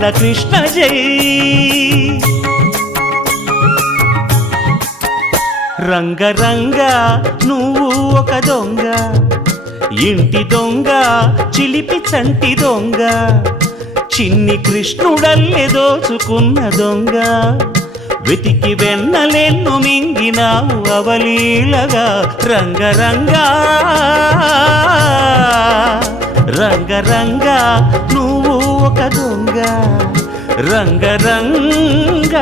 బాలకృష్ణ జై. రంగరంగ నువ్వు ఒక దొంగ, ఇంటి దొంగ చిలిపి చంటి దొంగ, చిన్ని కృష్ణుడల్లె దోచుకున్న దొంగ, వెతికి వెన్నలెన్ను మింగినావు అవలీలగా. రంగరంగ రంగరంగ నువ్వు ఒక దొంగ, రంగరంగ.